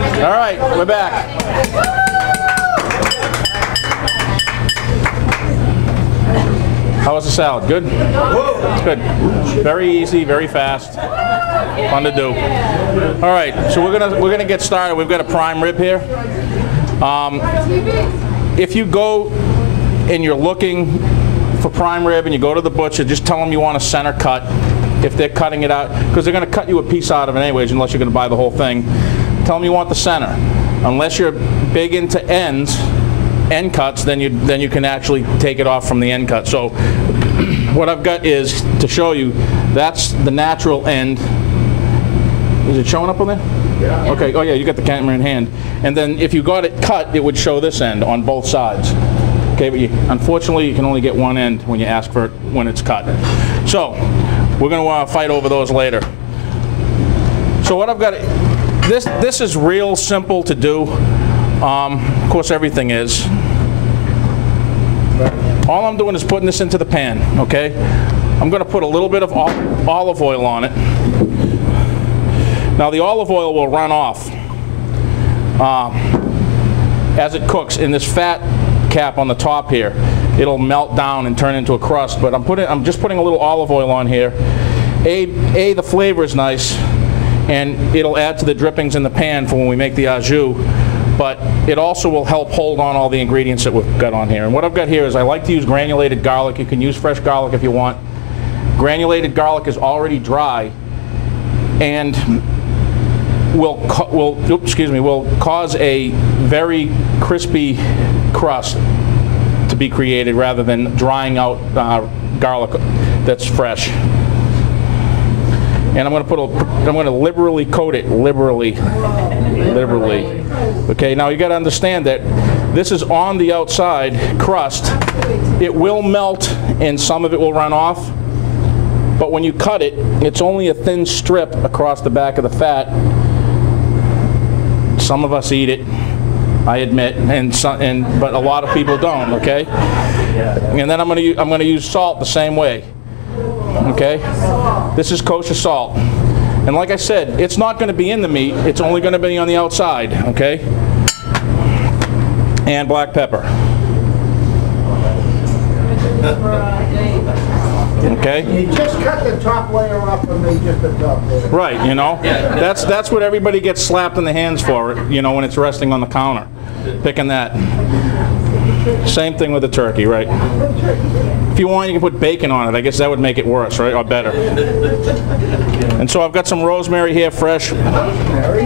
All right, we're back. How was the salad? Good? Good. Very easy, very fast. Fun to do. All right, so we're gonna get started. We've got a prime rib here. If you go and you're looking for prime rib and you go to the butcher, just tell them you want a center cut. If they're cutting it out, because they're going to cut you a piece out of it anyways, unless you're going to buy the whole thing. Tell them you want the center. Unless you're big into end cuts, then you can actually take it off from the end cut. So what I've got is to show you. That's the natural end. Is it showing up on there? Yeah. Okay. Oh yeah, you got the camera in hand. And then if you got it cut, it would show this end on both sides. Okay, but unfortunately you can only get one end when you ask for it when it's cut. So we're going to want to fight over those later. So what I've got, this is real simple to do. Of course everything is. All I'm doing is putting this into the pan, okay? I'm going to put a little bit of olive oil on it. Now the olive oil will run off as it cooks in this fat cap on the top here. It'll melt down and turn into a crust, but I'm just putting a little olive oil on here. The flavor is nice, and it'll add to the drippings in the pan for when we make the au jus, but it also will help hold on all the ingredients that we've got on here. And what I've got here is I like to use granulated garlic. You can use fresh garlic if you want. Granulated garlic is already dry and will cause a very crispy crust to be created rather than drying out garlic that's fresh. And I'm going to liberally coat it, liberally. Okay, now you got to understand that this is on the outside crust. It will melt and some of it will run off, but when you cut it, it's only a thin strip across the back of the fat. Some of us eat it, I admit, but a lot of people don't. Okay, and then I'm going to use salt the same way. Okay, this is kosher salt, and like I said, it's not going to be in the meat. It's only going to be on the outside. Okay, and black pepper. Okay. You just cut the top layer off and then just the top layer. Right, you know, that's what everybody gets slapped in the hands for, you know, when it's resting on the counter, picking that. Same thing with the turkey, right? If you want, you can put bacon on it. I guess that would make it worse, right, or better. And so I've got some rosemary here, fresh. Rosemary.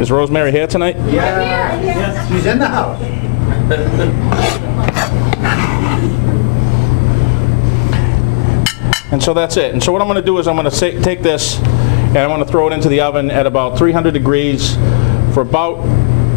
Is Rosemary here tonight? Yeah, she's in the house. And so that's it. And so what I'm going to do is I'm going to take this and I'm going to throw it into the oven at about 300 degrees for about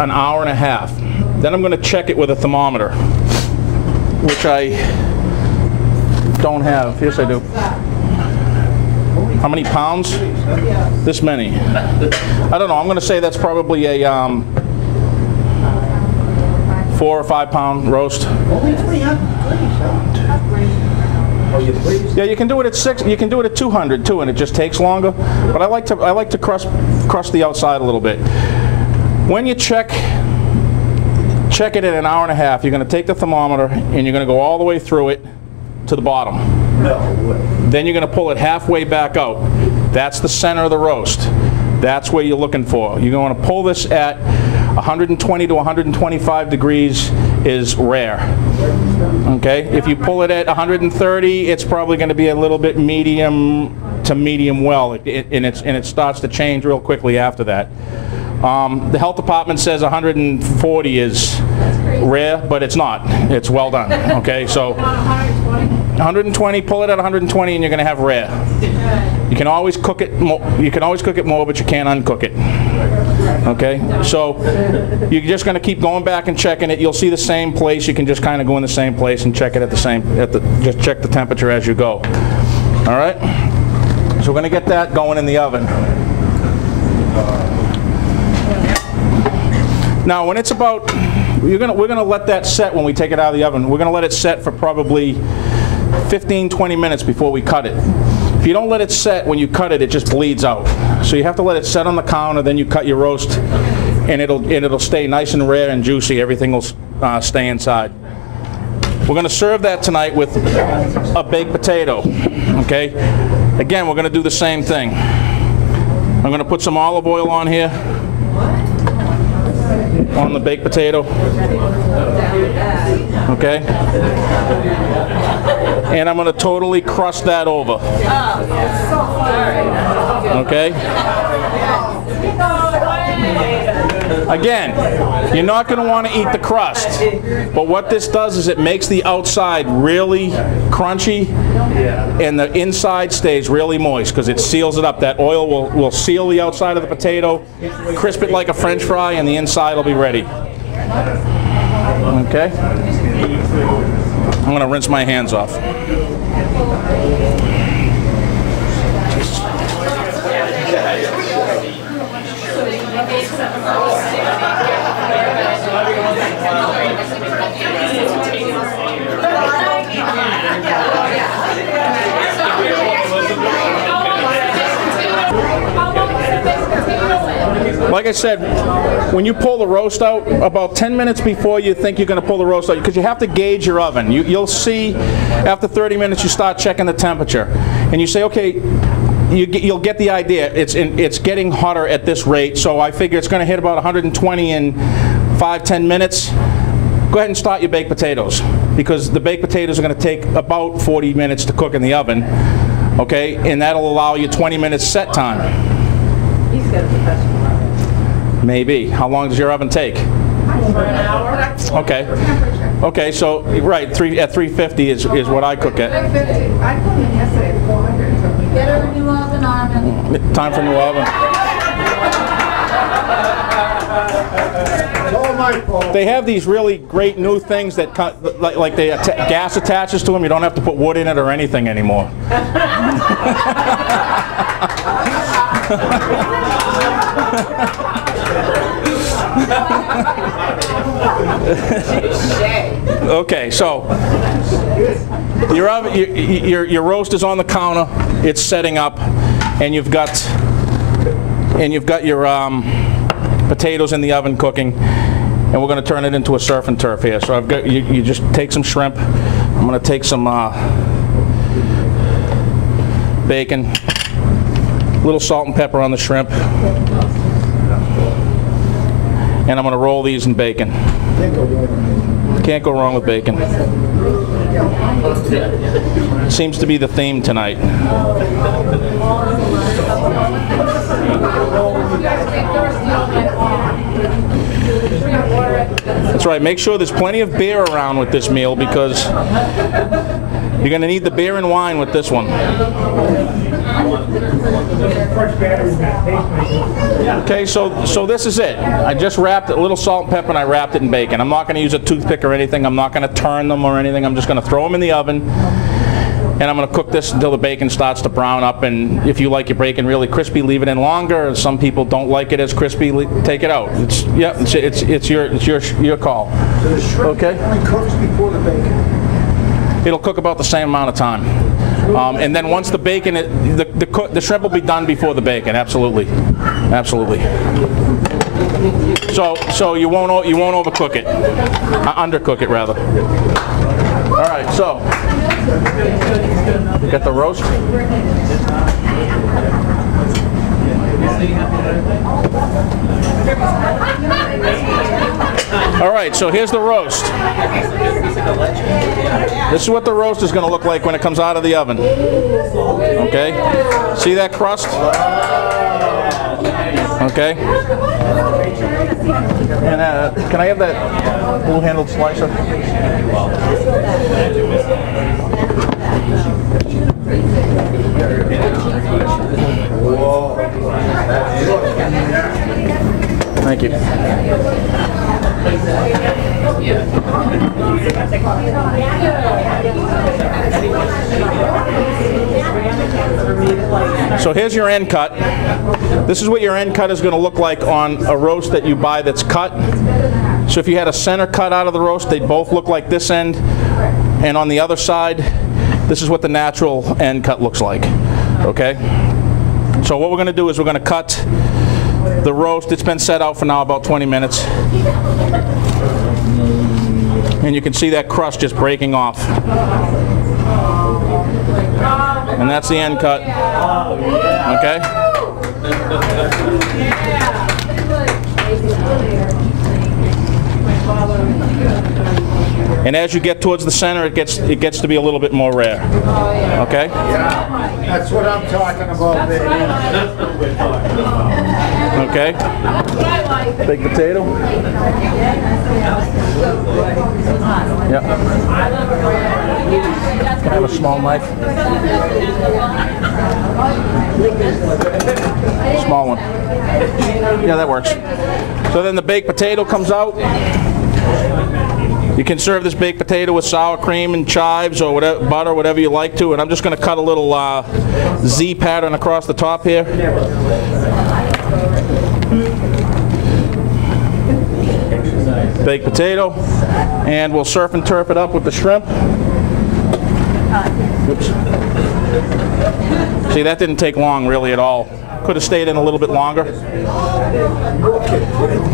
an hour and a half. Then I'm going to check it with a thermometer, which I don't have. Yes, I do. How many pounds? This many. I don't know. I'm going to say that's probably a 4 or 5 pound roast. Only 300 Yeah, you can do it at 6. You can do it at 200 too, and it just takes longer. But I like to crust the outside a little bit. When you check it at an hour and a half, you're going to take the thermometer and you're going to go all the way through it to the bottom. No way. Then you're going to pull it halfway back out. That's the center of the roast. That's what you're looking for. You're going to pull this at 120 to 125 degrees is rare. Okay? If you pull it at 130, it's probably going to be a little bit medium to medium well, and it starts to change real quickly after that. The health department says 140 is rare, but it's not. It's well done. Okay, so 120, pull it at 120, and you're going to have rare. You can always cook it more. You can always cook it more, but you can't uncook it. Okay, so you're just going to keep going back and checking it. You'll see the same place. You can just kind of go in the same place and check it at the same. Just check the temperature as you go. All right. So we're going to get that going in the oven. Now, when it's about, we're gonna let that set when we take it out of the oven. We're gonna let it set for probably 15-20 minutes before we cut it. If If you don't let it set when you cut it, it just bleeds out. So you have to let it set on the counter, then you cut your roast, and it'll stay nice and rare and juicy. Everything will stay inside. We're going to serve that tonight with a baked potato. Okay? Again, we're going to do the same thing. I'm going to put some olive oil on here, on the baked potato. Okay? And I'm going to totally crust that over. Okay? Again, you're not going to want to eat the crust, but what this does is it makes the outside really crunchy and the inside stays really moist because it seals it up. That oil will seal the outside of the potato, crisp it like a French fry, and the inside will be ready. Okay? I'm going to rinse my hands off. Like I said, when you pull the roast out, about 10 minutes before you think you're going to pull the roast out, because you have to gauge your oven. You'll see after 30 minutes you start checking the temperature. And you say, okay, you'll get the idea. It's getting hotter at this rate, so I figure it's going to hit about 120 in 5-10 minutes. Go ahead and start your baked potatoes, because the baked potatoes are going to take about 40 minutes to cook in the oven. Okay, and that'll allow you 20 minutes set time. He's got a professional oven. Maybe. How long does your oven take? For an hour. Okay. Okay, so right, at 350 is what I cook at. 350. I put in yesterday at 400. Get her a new oven, Armin. Time for a new oven. It's all my fault. They have these really great new things that like they gas attaches to them. You don't have to put wood in it or anything anymore. Okay, so your roast is on the counter. It's setting up, and you've got your potatoes in the oven cooking, and we're going to turn it into a surf and turf here. So I've got you just take some shrimp. I'm going to take some bacon, a little salt and pepper on the shrimp, and I'm going to roll these in bacon. Can't go wrong with bacon. Seems to be the theme tonight. That's right, make sure there's plenty of beer around with this meal, because you're going to need the beer and wine with this one. Okay, so this is it. I just wrapped it, a little salt and pepper, and I wrapped it in bacon. I'm not going to use a toothpick or anything. I'm not going to turn them or anything. I'm just going to throw them in the oven, and I'm going to cook this until the bacon starts to brown up. And if you like your bacon really crispy, leave it in longer. Some people don't like it as crispy, take it out. It's your call. So the shrimp Okay. only cooks before the bacon. It'll cook about the same amount of time. And then once the bacon, the shrimp will be done before the bacon. Absolutely, absolutely. So you won't overcook it, undercook it rather. All right, so you got the roast. All right, so here's the roast. This is what the roast is going to look like when it comes out of the oven. Okay? See that crust? Okay? And can I have that blue-handled slicer? Thank you. So here's your end cut. This is what your end cut is going to look like on a roast that you buy that's cut. So if you had a center cut out of the roast, they'd both look like this end. And on the other side, this is what the natural end cut looks like. Okay? So what we're going to do is we're going to cut the roast. It's been set out for now about 20 minutes. And you can see that crust just breaking off. And that's the end cut. Okay? And as you get towards the center, it gets to be a little bit more rare. Okay? Yeah, that's what I'm talking about, baby. Okay? Baked potato. Yep. Can I have a small knife? Small one. Yeah, that works. So then the baked potato comes out. You can serve this baked potato with sour cream and chives or whatever, butter, whatever you like to. And I'm just going to cut a little Z pattern across the top here. Baked potato. And we'll surf and turf it up with the shrimp. Oops. See, that didn't take long really at all. Could have stayed in a little bit longer.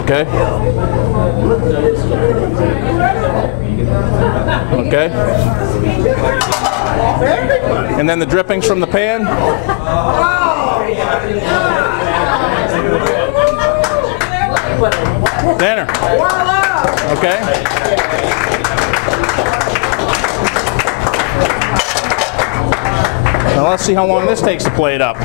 Okay. Okay. And then the drippings from the pan. Dinner. Okay. Now let's see how long this takes to plate up.